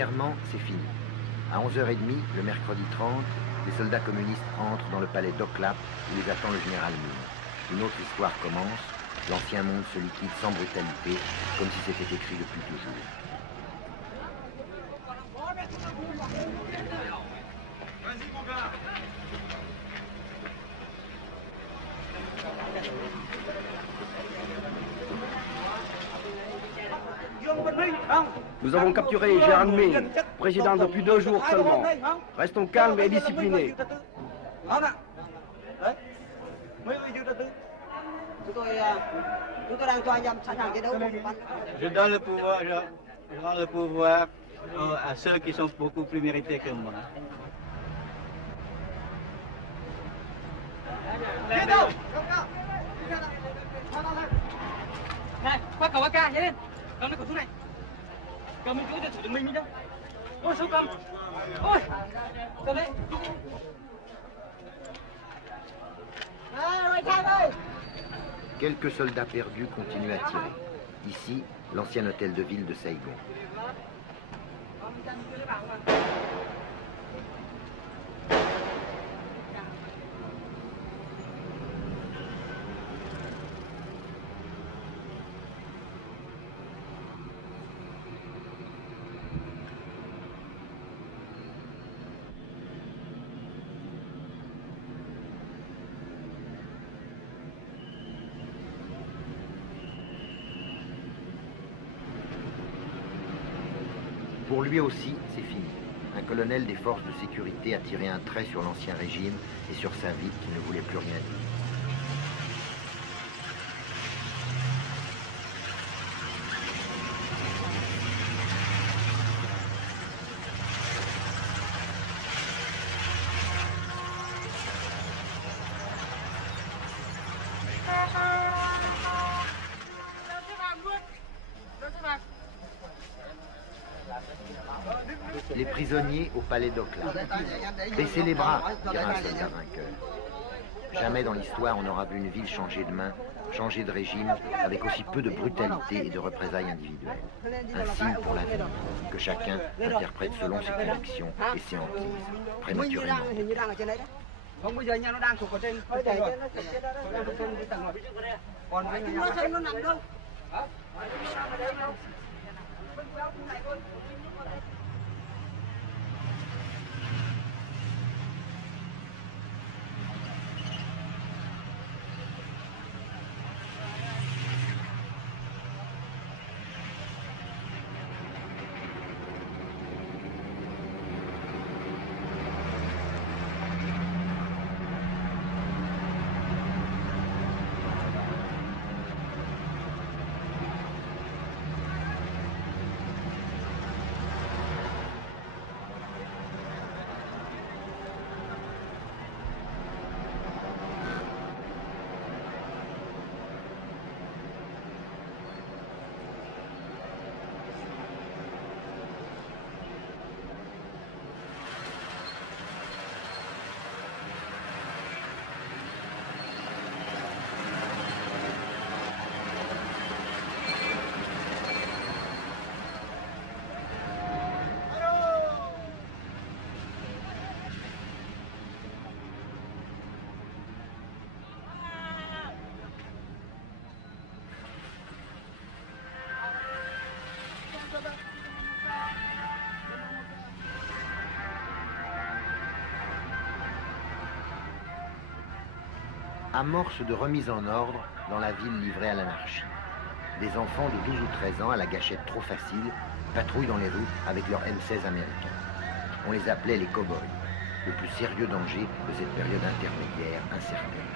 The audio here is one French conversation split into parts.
Militairement, c'est fini. À 11h30, le mercredi 30, les soldats communistes entrent dans le palais d'Oklap où les attend le général Mine. Une autre histoire commence. L'ancien monde se liquide sans brutalité, comme si c'était écrit depuis toujours. Vas-y mon gars. Nous avons capturé Gérard Ming, président depuis 2 jours seulement. Restons calmes et disciplinés. Je donne je rends le pouvoir à ceux qui sont beaucoup plus mérités que moi. Này, qua cầu AK nhé lên. Cầm cái khẩu súng này. Cầm mình cứ điện thoại mình đâu. Ôi sao cầm. Ôi. Cầm đấy. Quelques soldats perdus continuent à tirer. Ici, l'ancien hôtel de ville de Saigon. Pour lui aussi, c'est fini. Un colonel des forces de sécurité a tiré un trait sur l'ancien régime et sur sa vie qui ne voulait plus rien dire. Les prisonniers au palais d'Oklap. Baissez les bras, dira un soldat vainqueur. Jamais dans l'histoire on n'aura vu une ville changer de main, changer de régime, avec aussi peu de brutalité et de représailles individuelles. Un signe pour l'avenir, que chacun interprète selon ses convictions et ses hantises, prématurément. Không, bây giờ nha, nó đang thuộc ở trên cái tầng rồi. Đang thuộc trên cái tầng rồi. Còn cái nó nằm đâu? Hả? Nó nằm ở đây đâu? Bên đó cũng này thôi. Amorce de remise en ordre dans la ville livrée à l'anarchie. Des enfants de 12 ou 13 ans à la gâchette trop facile patrouillent dans les rues avec leurs M16 américains. On les appelait les cow-boys, le plus sérieux danger de cette période intermédiaire incertaine.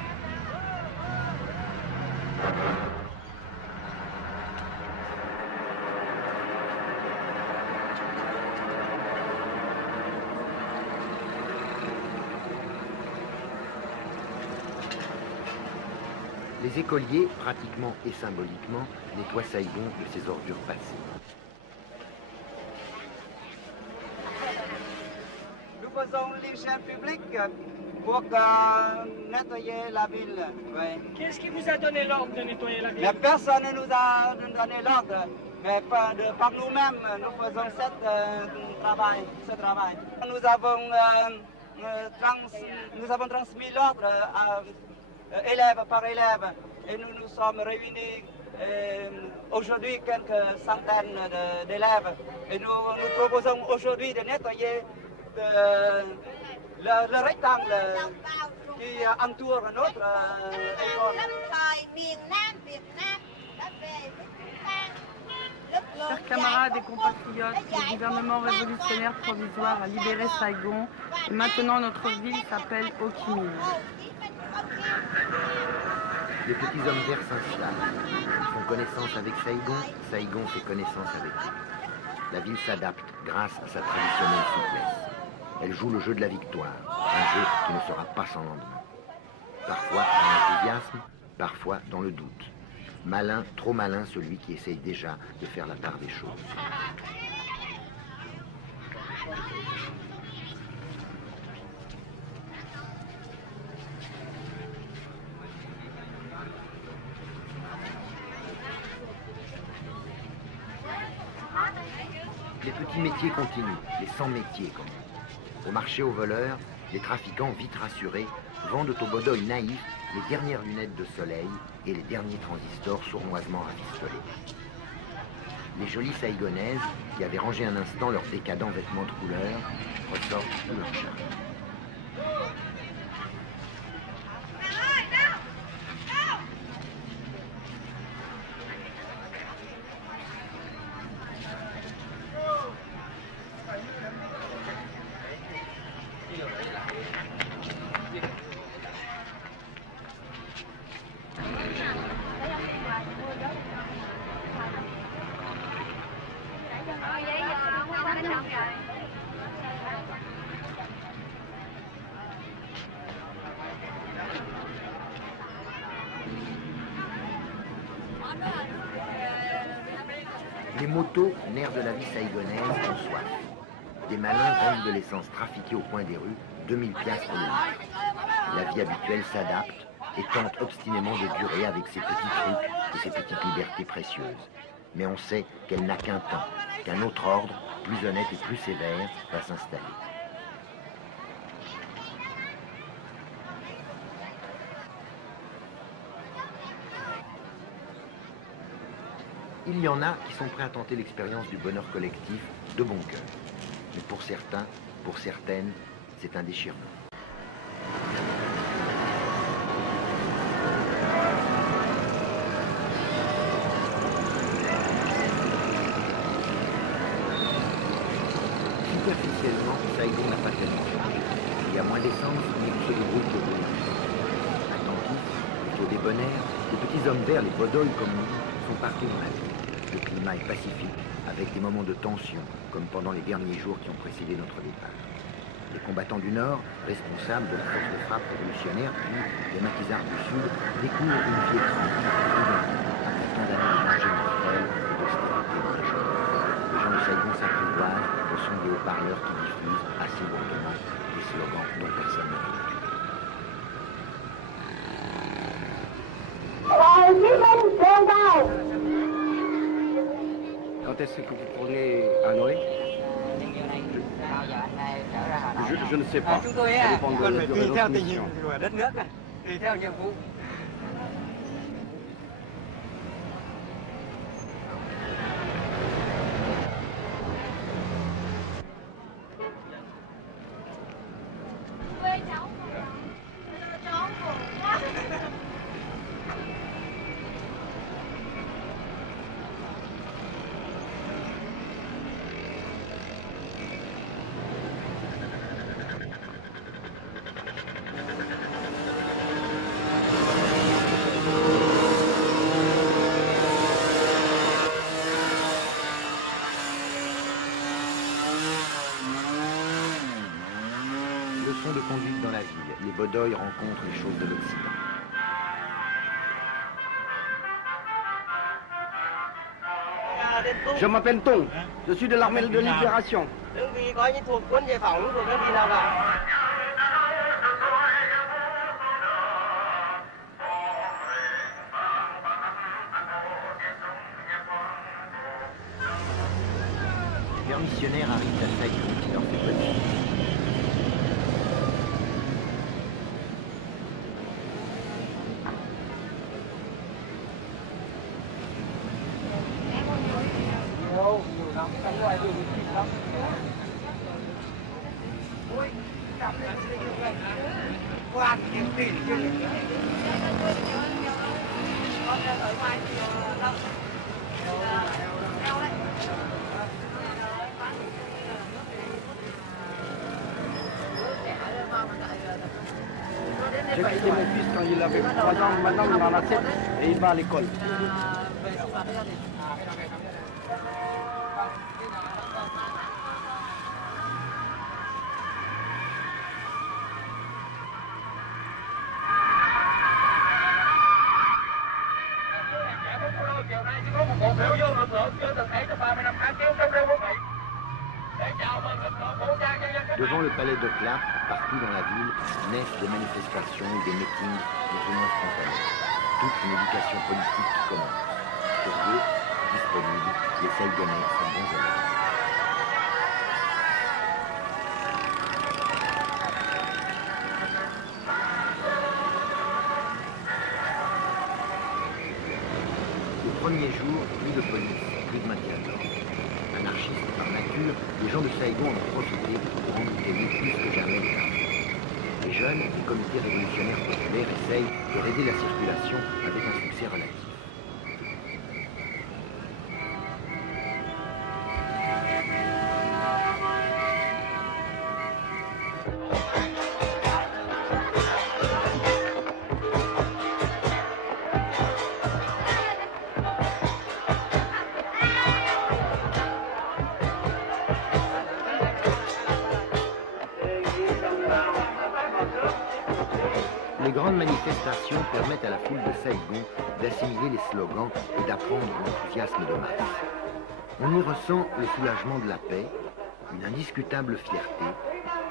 Les écoliers, pratiquement et symboliquement, nettoient Saigon de ses ordures passées. Nous faisons l'hygiène publique pour nettoyer la ville. Oui. Qu'est-ce qui vous a donné l'ordre de nettoyer la ville? Mais personne ne nous a donné l'ordre. Mais par nous-mêmes, nous faisons ce travail. Nous avons transmis l'ordre élève par élève et nous nous sommes réunis aujourd'hui quelques centaines d'élèves et nous proposons aujourd'hui de nettoyer le rectangle qui entoure notre école. Chers camarades et compatriotes, le gouvernement révolutionnaire provisoire a libéré Saigon et maintenant notre ville s'appelle Ho Chi Minh. Les petits hommes verts s'installent. Ils font connaissance avec Saigon, Saigon fait connaissance avec eux. La ville s'adapte grâce à sa traditionnelle souplesse. Elle joue le jeu de la victoire, un jeu qui ne sera pas sans lendemain. Parfois dans l'enthousiasme, parfois dans le doute. Malin, trop malin celui qui essaye déjà de faire la part des choses. Les petits métiers continuent, les 100 métiers comme on. Au marché aux voleurs, les trafiquants vite rassurés vendent aux bodoïs naïfs les dernières lunettes de soleil et les derniers transistors sournoisement rafistolés. Les jolies Saigonaises, qui avaient rangé un instant leurs décadents vêtements de couleur, ressortent tout leur charme. Les motos, nerfs de la vie saïgonaise, ont soif. Des malins vendent de l'essence trafiquée au coin des rues, 2000 piastres le litre. La vie habituelle s'adapte et tente obstinément de durer avec ses petits trucs et ses petites libertés précieuses. Mais on sait qu'elle n'a qu'un temps, qu'un autre ordre, plus honnête et plus sévère, va s'installer. Il y en a qui sont prêts à tenter l'expérience du bonheur collectif de bon cœur. Mais pour certains, pour certaines, c'est un déchirement. Superficiellement, Saigon n'a pas tellement changé. Il y a moins d'essence, mais il se débrouille pour rouler. Attentifs, plutôt débonnaires, les petits hommes verts, les bodoïs comme on dit, sont partout dans la ville. Le climat est pacifique, avec des moments de tension, comme pendant les derniers jours qui ont précédé notre départ. Les combattants du Nord, responsables de la force de frappe révolutionnaire, puis les maquisards du Sud, découvrent une vie étrange, après tant d'années de danger mortel et d'austérité dans la journée. Les gens de Saigon s'apprivoisent au son des haut-parleurs qui diffusent assez lourdement des slogans dont personne ne veut. Quand est-ce que vous tournez à Noé? Je ne sais pas. Chúng tôi Ça dépend de còn la phải durée tùy de theo notre tình hình mission. của đất nước, tùy theo nhiệm vụ. Leçon de conduite dans la ville. Les bodoïs rencontrent les choses de l'Occident. Je m'appelle Tong. Je suis de l'armée de libération. Đơn vị coi như thuộc quân giải phóng của đơn vị nào cả. J'ai quitté mon fils quand il avait 3 ans, maintenant il en a 7 et il va à l'école. Devant le palais d'Ocla, partout dans la ville, naissent des manifestations ou des meetings plus ou moins spontanés. Toute une éducation politique qui commence. Curieux, disponible, les Saïgonais sont bons élèves. Le premier jour, plus de police, plus de maintien de l'ordre. Anarchistes par nature, les gens de Saïgon en ont profité pour embouteiller plus que jamais les trafics. Les jeunes, les comités révolutionnaires populaires essayent de raider la circulation avec un succès relatif. Les grandes manifestations permettent à la foule de Saïgon d'assimiler les slogans et d'apprendre l'enthousiasme de masse. On y ressent le soulagement de la paix, une indiscutable fierté,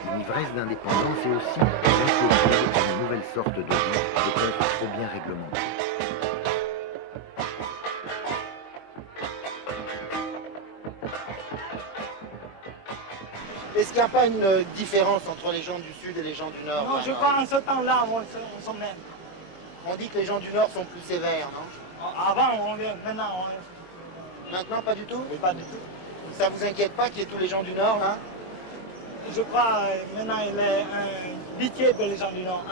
une ivresse d'indépendance et aussi l'inquiétude d'une nouvelle sorte de vie peut-être trop bien réglementée. Est-ce qu'il n'y a pas une différence entre les gens du Sud et les gens du Nord? Non, je crois en ce temps-là, on s'en même. On dit que les gens du Nord sont plus sévères, non? Avant, maintenant, Maintenant, pas du tout? mais pas du tout. Ça vous inquiète pas qu'il y ait tous les gens du Nord, hein? Je crois maintenant il est un pitié pour les gens du Nord.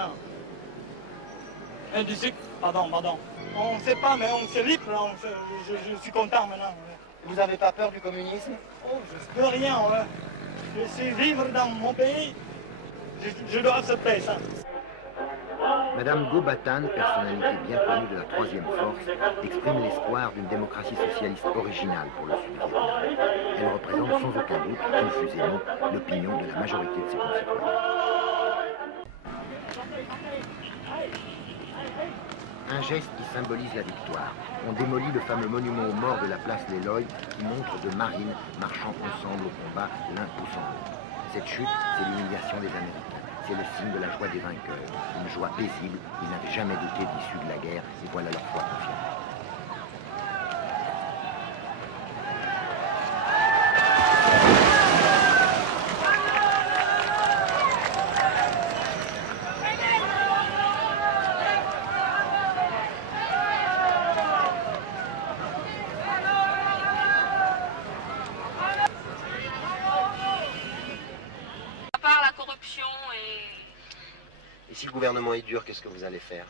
Un du Sud, pardon. On ne sait pas, mais on se libre, je suis content maintenant. Vous n'avez pas peur du communisme? Oh, je peux rien, ouais. Je suis vivre dans mon pays, je dois accepter ça. Madame Gobatan, personnalité bien connue de la troisième force, exprime l'espoir d'une démocratie socialiste originale pour le Sud-Vietnam. Elle représente sans aucun doute, confusément, l'opinion de la majorité de ses concitoyens. Un geste qui symbolise la victoire. On démolit le fameux monument aux morts de la place Leloy qui montre deux marines marchant ensemble au combat, l'un poussant l'autre. Cette chute, c'est l'humiliation des Américains. C'est le signe de la joie des vainqueurs. Une joie paisible. Ils n'avaient jamais douté de l'issue de la guerre et voilà leur foi confirmée. Et si le gouvernement est dur, qu'est-ce que vous allez faire?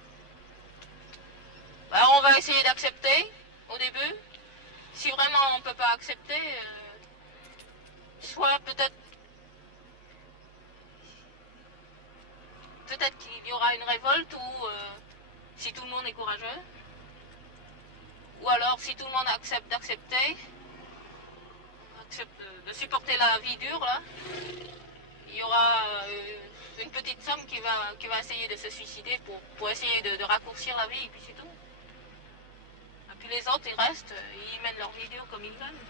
Ben, on va essayer d'accepter au début. Si vraiment on ne peut pas accepter, soit peut-être qu'il y aura une révolte ou si tout le monde est courageux. Ou alors si tout le monde accepte d'accepter, accepte de supporter la vie dure là, il y aura une petite somme qui va essayer de se suicider pour essayer de raccourcir la vie, et puis c'est tout. Et puis les autres, ils restent, ils mènent leur vie dure comme ils veulent.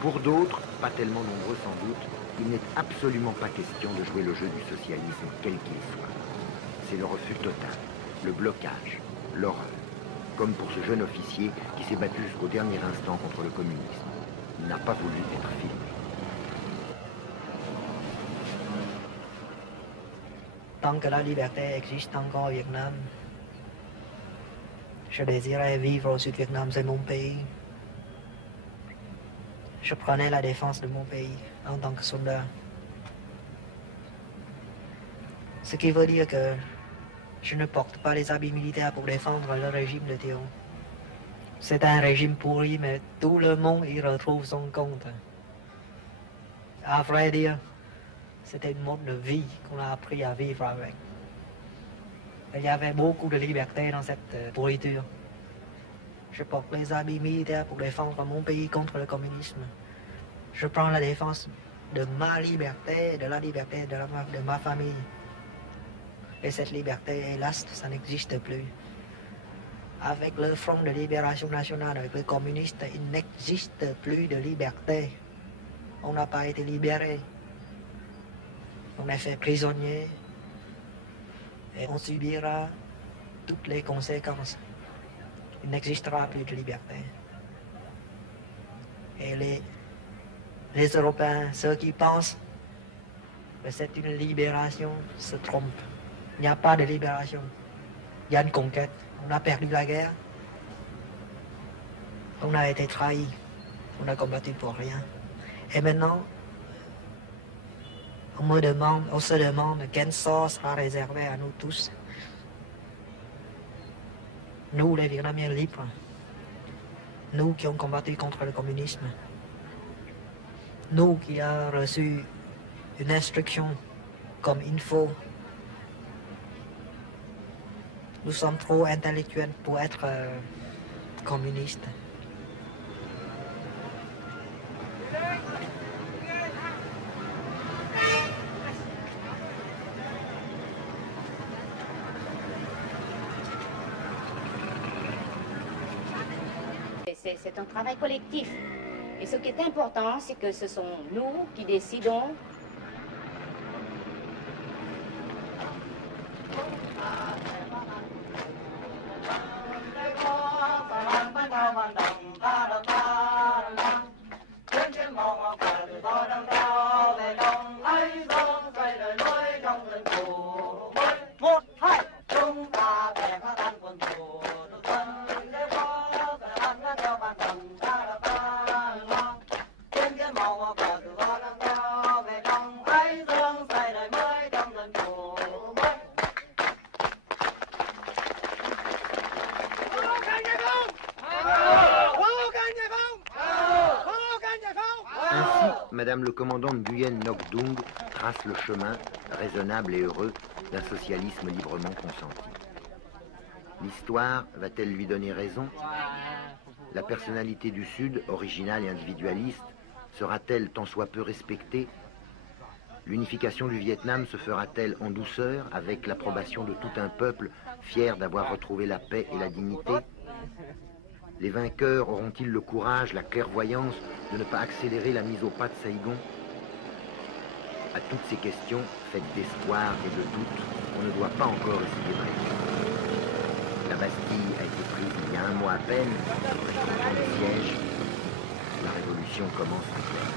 Pour d'autres, pas tellement nombreux sans doute, il n'est absolument pas question de jouer le jeu du socialisme, quel qu'il soit. C'est le refus total, le blocage, l'horreur. Comme pour ce jeune officier qui s'est battu jusqu'au dernier instant contre le communisme. Il n'a pas voulu être filmé. Tant que la liberté existe encore au Vietnam, je désirais vivre au Sud-Vietnam, c'est mon pays. je prenais la défense de mon pays en tant que soldat. Ce qui veut dire que je ne porte pas les habits militaires pour défendre le régime de Théon. C'est un régime pourri, mais tout le monde y retrouve son compte. À vrai dire, c'était une mode de vie qu'on a appris à vivre avec. Il y avait beaucoup de liberté dans cette pourriture. Je porte les habits militaires pour défendre mon pays contre le communisme. Je prends la défense de ma liberté, de la liberté de ma famille. Et cette liberté, hélas, ça n'existe plus. Avec le Front de Libération Nationale, avec les communistes, il n'existe plus de liberté. On n'a pas été libéré. On est fait prisonnier. Et on subira toutes les conséquences. Il n'existera plus de liberté. Et les Européens, ceux qui pensent que c'est une libération, se trompent. Il n'y a pas de libération. Il y a une conquête. On a perdu la guerre. On a été trahis. On a combattu pour rien. Et maintenant, on se demande quel sort sera réservé à nous tous. Nous, les Vietnamiens libres. Nous qui avons combattu contre le communisme. Nous qui avons reçu une instruction comme il faut. Nous sommes trop intellectuels pour être communistes. C'est un travail collectif. Et ce qui est important, c'est que ce sont nous qui décidons. Madame le commandant Nguyen Ngoc Dung trace le chemin, raisonnable et heureux, d'un socialisme librement consenti. L'histoire va-t-elle lui donner raison? La personnalité du Sud, originale et individualiste, sera-t-elle tant soit peu respectée? L'unification du Vietnam se fera-t-elle en douceur, avec l'approbation de tout un peuple fier d'avoir retrouvé la paix et la dignité? Les vainqueurs auront-ils le courage, la clairvoyance de ne pas accélérer la mise au pas de Saigon? À toutes ces questions, faites d'espoir et de doute, on ne doit pas encore essayer de répondre. La Bastille a été prise il y a un mois à peine, dans le siège, la révolution commence à faire.